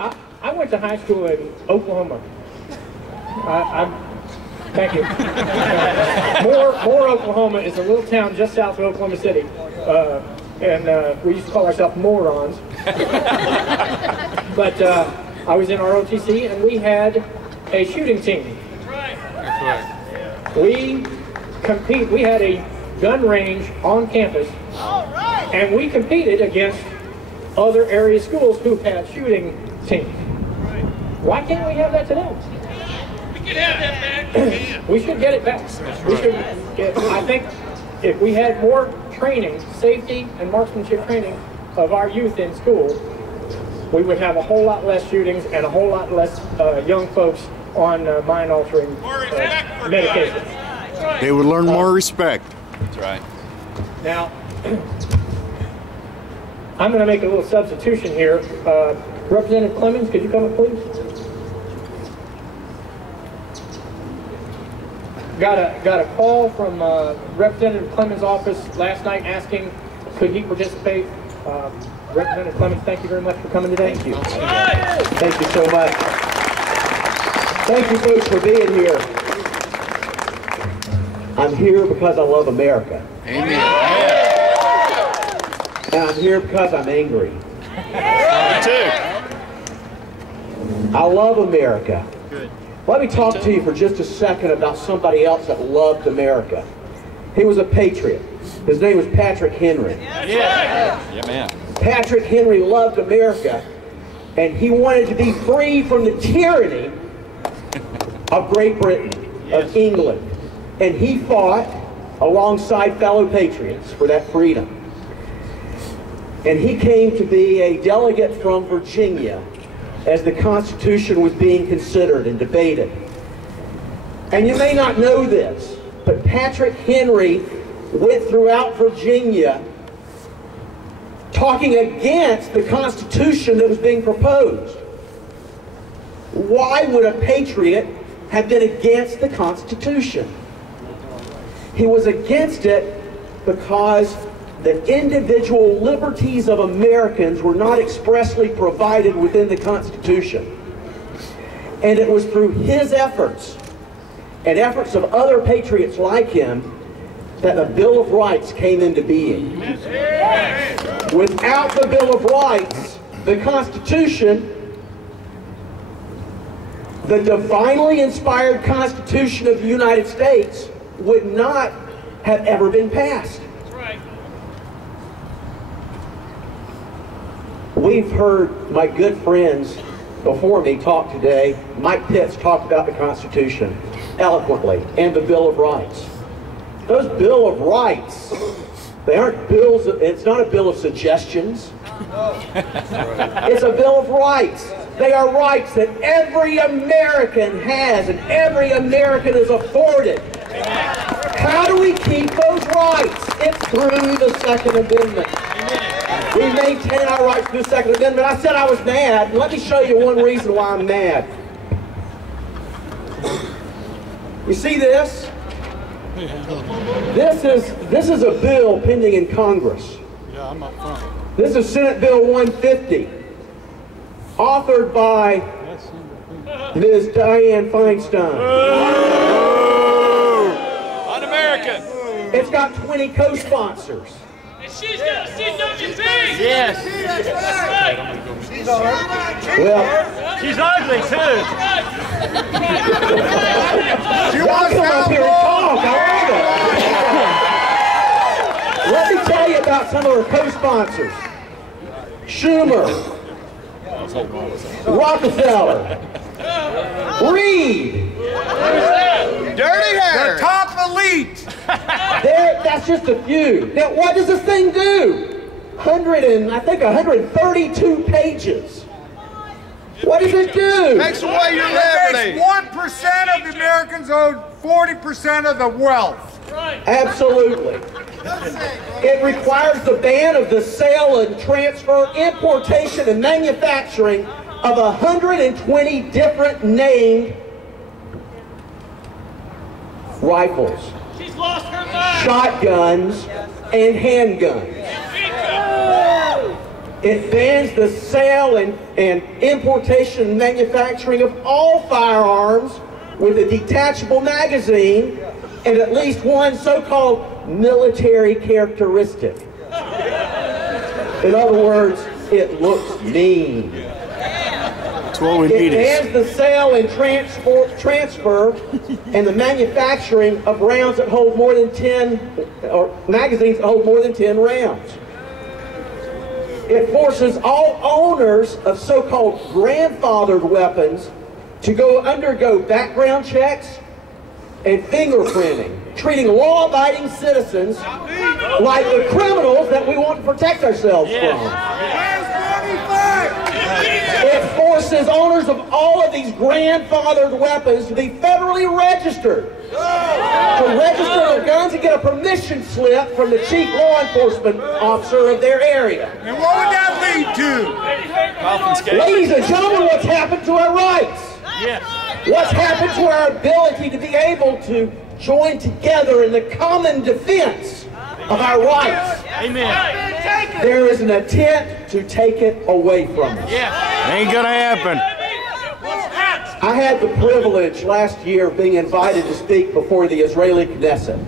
I went to high school in Oklahoma. Thank you. Moore, Oklahoma is a little town just south of Oklahoma City. And we used to call ourselves morons. But I was in ROTC, and we had a shooting team. That's right. We had a gun range on campus, and we competed against other area schools who had shooting teams. Why can't we have that today? We can have that back. We should get it back. We should I think if we had more training, safety and marksmanship training of our youth in school, we would have a whole lot less shootings and a whole lot less young folks on mind-altering medications. They would learn more respect. That's right. Now, I'm going to make a little substitution here. Representative Clemmons, could you come up, please? Got a call from Representative Clemmons' office last night asking could he participate. Representative Clemmons, thank you very much for coming today. Thank you. Thank you so much. Thank you folks for being here. I'm here because I love America. Amen. And I'm here because I'm angry. Me too. I love America. Let me talk to you for just a second about somebody else that loved America. He was a patriot. His name was Patrick Henry. Yeah, man. Patrick Henry loved America, and he wanted to be free from the tyranny of Great Britain, of England. And he fought alongside fellow patriots for that freedom. And he came to be a delegate from Virginia as the Constitution was being considered and debated. And you may not know this, but Patrick Henry went throughout Virginia talking against the Constitution that was being proposed. Why would a patriot have been against the Constitution? He was against it because the individual liberties of Americans were not expressly provided within the Constitution. And it was through his efforts and efforts of other patriots like him that the Bill of Rights came into being. Without the Bill of Rights, the Constitution, the divinely inspired Constitution of the United States, would not have ever been passed. We've heard my good friends before me talk today. Mike Pitts talked about the Constitution eloquently and the Bill of Rights. Those Bill of Rights, they aren't bills, it's not a bill of suggestions. It's a Bill of Rights. They are rights that every American has and every American is afforded. How do we keep those rights? It's through the Second Amendment. We maintain our rights through the Second Amendment. I said I was mad. Let me show you one reason why I'm mad. You see this? This is a bill pending in Congress. Yeah, I'm up front. This is Senate Bill 150, authored by Ms. Dianne Feinstein. Un-American. It's got 20 co-sponsors. And she's got a seat, don't you think? Yes. That's right. Well, She's ugly too. y'all come up here and talk. I love it. Let me tell you about some of her co-sponsors. Schumer, Rockefeller, Reed. Dirty hair. The top elite. That's just a few. Now, what does this thing do? 132 pages. What does it do? Takes away your It liberty. makes 1% of the Americans own 40% of the wealth. Absolutely. It requires the ban of the sale and transfer, importation, and manufacturing of 120 different named rifles, She's lost her mind. shotguns, and handguns. It bans the sale and importation and manufacturing of all firearms with a detachable magazine and at least one so-called military characteristic. In other words, it looks mean. That's what we need. It bans the sale and transfer and the manufacturing of rounds that hold more than 10, or magazines that hold more than 10 rounds. It forces all owners of so-called grandfathered weapons to undergo background checks and fingerprinting, treating law-abiding citizens like the criminals that we want to protect ourselves from. It forces owners of all of these grandfathered weapons to be federally registered, to register their guns and get a permission slip from the chief law enforcement officer of their area. And what would that lead to? Ladies and gentlemen, what's happened to our rights? What's happened to our ability to be able to join together in the common defense of our rights? Amen. There is an attempt to take it away from us. Ain't gonna happen. I had the privilege last year of being invited to speak before the Israeli Knesset.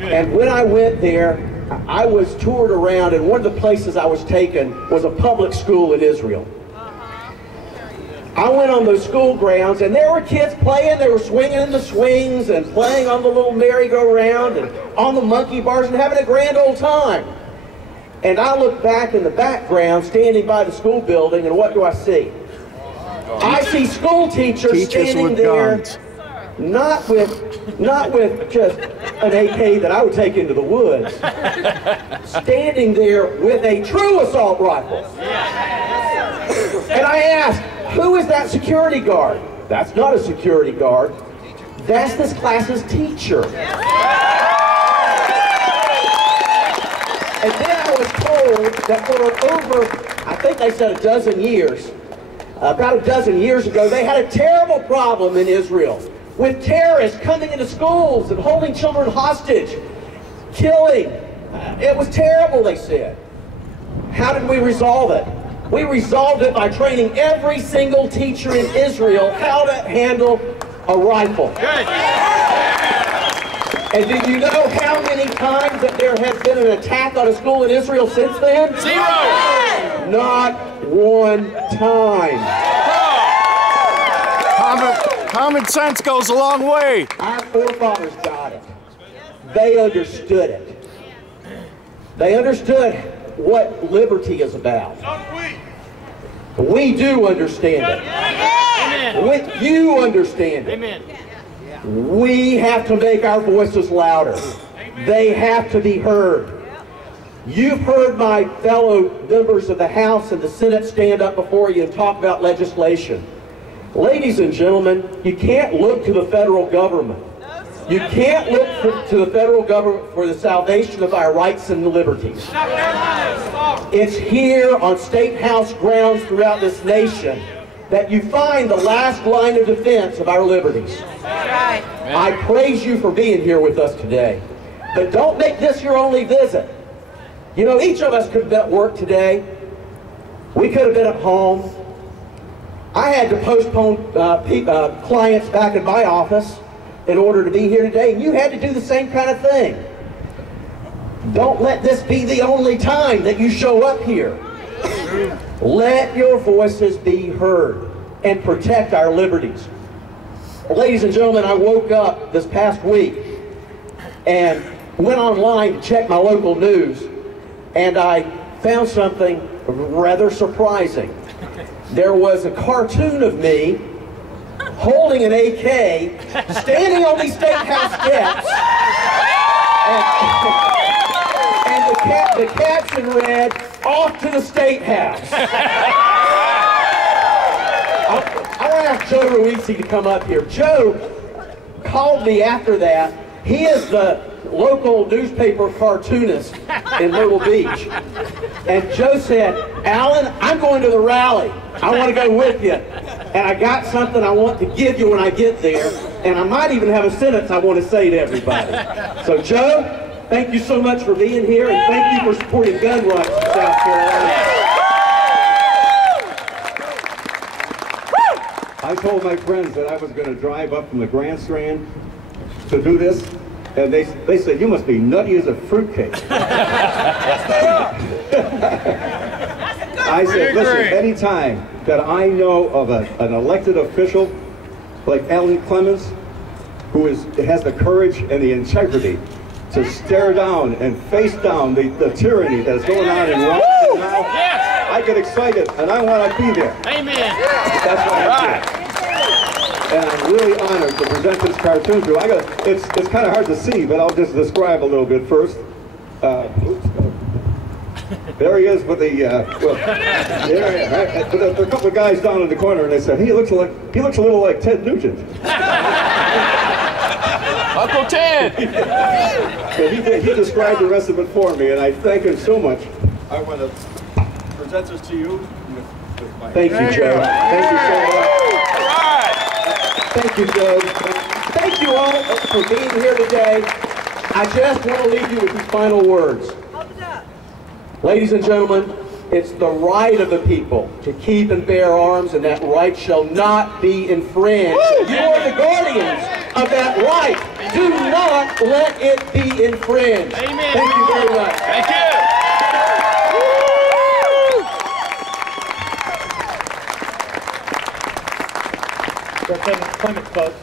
And when I went there, I was toured around, and one of the places I was taken was a public school in Israel. I went on those school grounds, and there were kids playing. They were swinging in the swings and playing on the little merry-go-round and on the monkey bars and having a grand old time. And I look back in the background, standing by the school building, and what do I see? I see school teachers standing there, guns. not with just an AK that I would take into the woods, standing there with a true assault rifle. And I asked, who is that security guard? That's not a security guard. That's this class's teacher. And then I was told that for over, I think they said a dozen years, about a dozen years ago, they had a terrible problem in Israel with terrorists coming into schools and holding children hostage, killing. It was terrible, they said. How did we resolve it? We resolved it by training every single teacher in Israel how to handle a rifle. And did you know how many times that there has been an attack on a school in Israel since then? 0. Not one time. Common sense goes a long way. Our forefathers got it. They understood it. They understood what liberty is about. We do understand it. You understand it. Amen. We have to make our voices louder. They have to be heard. You've heard my fellow members of the House and the Senate stand up before you and talk about legislation. Ladies and gentlemen, you can't look to the federal government. You can't look to the federal government for the salvation of our rights and liberties. It's here on State House grounds throughout this nation that you find the last line of defense of our liberties. I praise you for being here with us today. But don't make this your only visit. You know, each of us could have been at work today. We could have been at home. I had to postpone clients back in my office in order to be here today, and you had to do the same kind of thing. Don't let this be the only time that you show up here. Let your voices be heard and protect our liberties. Ladies and gentlemen, I woke up this past week and went online to check my local news, and I found something rather surprising. There was a cartoon of me holding an AK, standing on these State House steps, and the caption read, "Off to the State House." I want to ask Joe Ruizzi to come up here. Joe called me after that. He is the local newspaper cartoonist in Myrtle Beach. And Joe said, "Alan, I'm going to the rally. I want to go with you. And I got something I want to give you when I get there. And I might even have a sentence I want to say to everybody." So Joe, thank you so much for being here, and thank you for supporting gun rights in South Carolina. I told my friends that I was going to drive up from the Grand Strand to do this, and they said, "You must be nutty as a fruitcake." I said, "Listen, anytime that I know of an elected official like Alan Clemmons, who has the courage and the integrity to stare down and face down the tyranny that is going on in Washington now, I get excited, and I want to be there." Amen. That's what I do. And I'm really honored to present this cartoon to you. It's kind of hard to see, but I'll just describe a little bit first. There he is with the, there are a couple of guys down in the corner, and they said, he looks a little like Ted Nugent. Uncle Ted! So he described the rest of it for me, and I thank him so much. I want to present this to you. Thank you, Joe. Thank you so much. Thank you, Joe. Thank you all for being here today. I just want to leave you with these final words. Ladies and gentlemen, it's the right of the people to keep and bear arms, and that right shall not be infringed. You are the guardians of that right. Do not let it be infringed. Amen. Thank you very much. Thank you. Representative Clemmons, folks.